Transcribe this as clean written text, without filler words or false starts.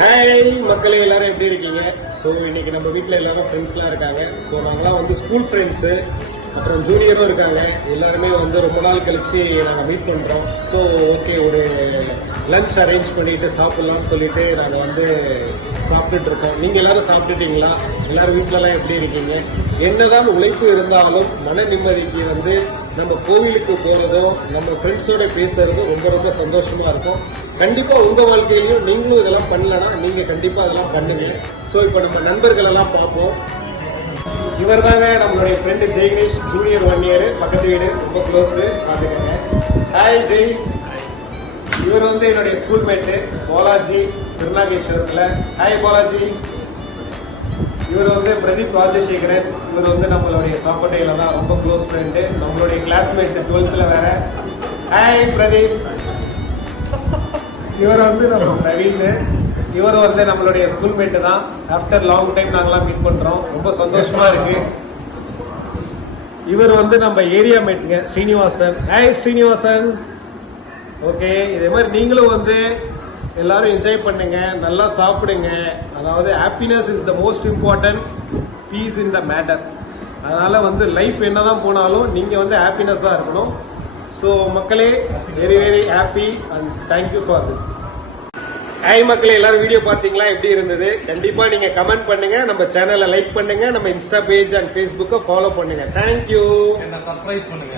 Hi மக்களே, எல்லாரும் எப்படி இருக்கீங்க? ஸோ இன்னைக்கு நம்ம வீட்டில் எல்லாரும் ஃப்ரெண்ட்ஸ்லாம் இருக்காங்க. ஸோ நாங்களாம் வந்து ஸ்கூல் ஃப்ரெண்ட்ஸு, அப்புறம் ஜூனியரும் இருக்காங்க. எல்லாருமே வந்து ரொம்ப நாள் கழிச்சு நாங்கள் மீட் பண்ணுறோம். ஸோ ஓகே, ஒரு லஞ்ச் அரேஞ்ச் பண்ணிட்டு சாப்பிட்லாம்னு சொல்லிட்டு நாங்கள் வந்து சாப்பிட்டுட்டு இருக்கோம். நீங்கள் எல்லாரும் சாப்பிட்டுட்டீங்களா? எல்லாரும் வீட்டிலலாம் எப்படி இருக்கீங்க? என்னதான் உழைப்பு இருந்தாலும் மன நிம்மதிக்கு வந்து நம்ம கோவிலுக்கு போறதோ நம்ம ஃப்ரெண்ட்ஸோட பேசுறதோ ரொம்ப ரொம்ப சந்தோஷமா இருக்கும். கண்டிப்பா உங்க வாழ்க்கையிலையும் நீங்களும் இதெல்லாம் பண்ணலன்னா நீங்க கண்டிப்பா அதெல்லாம் பண்ணுங்க. ஸோ இப்போ நம்ம நண்பர்கள் எல்லாம் பார்ப்போம். இவர் தாங்க நம்மளுடைய ஃப்ரெண்டு ஜெய்கணேஷ், ஜூனியர் 1 இயர், பக்கத்து வீடு, ரொம்ப க்ளோஸ். பார்த்துக்கோங்க. ஹாய் ஜெய். இவர் வந்து என்னுடைய ஸ்கூல் மேட்டு பாலாஜி, திருநாகேஸ்வரத்துல. ஹாய் பாலாஜி. இவர் வந்து பிரதீப் ராஜசேகரன். இவர் வந்து நம்மளுடைய சாப்பாட்டையில தான் ரொம்ப க்ளோஸ் ஃப்ரெண்டு, நம்மளுடைய கிளாஸ்மேட் 12th வேற. ஹாய் பிரதீப். இவர் வந்து நம்ம பிரவீன். இவர் வந்து நம்மளுடைய ஸ்கூல் மேட்டு தான். ஆஃப்டர் லாங் டைம் நாங்களாம் மீட் பண்றோம், ரொம்ப சந்தோஷமா இருக்கு. இவர் வந்து நம்ம ஏரியா மேட்டுங்க, ஸ்ரீனிவாசன். ஹாய் ஸ்ரீனிவாசன். ஓகே, இதே மாதிரி நீங்களும் வந்து எல்லாரும் என்ஜாய் பண்ணுங்க, நல்லா சாப்பிடுங்க. அதாவது happiness is the most important, peace in the matter. அதனால வந்து லைஃப் என்னதான் போனாலும் நீங்க வந்து ஹாப்பினஸா இருக்கணும். ஸோ மக்களே, very very happy and thank you for this. Hi மக்களே, எல்லாரும் வீடியோ பாத்தீங்களா? எப்படி இருந்தது? கண்டிப்பா நீங்க கமெண்ட் பண்ணுங்க, நம்ம சேனலை லைக் பண்ணுங்க, நம்ம இன்ஸ்டா பேஜ் அண்ட் ஃபேஸ்புக்கை ஃபாலோ பண்ணுங்க. தேங்க்யூ. என்ன சர்ப்ரைஸ் பண்ணுங்க.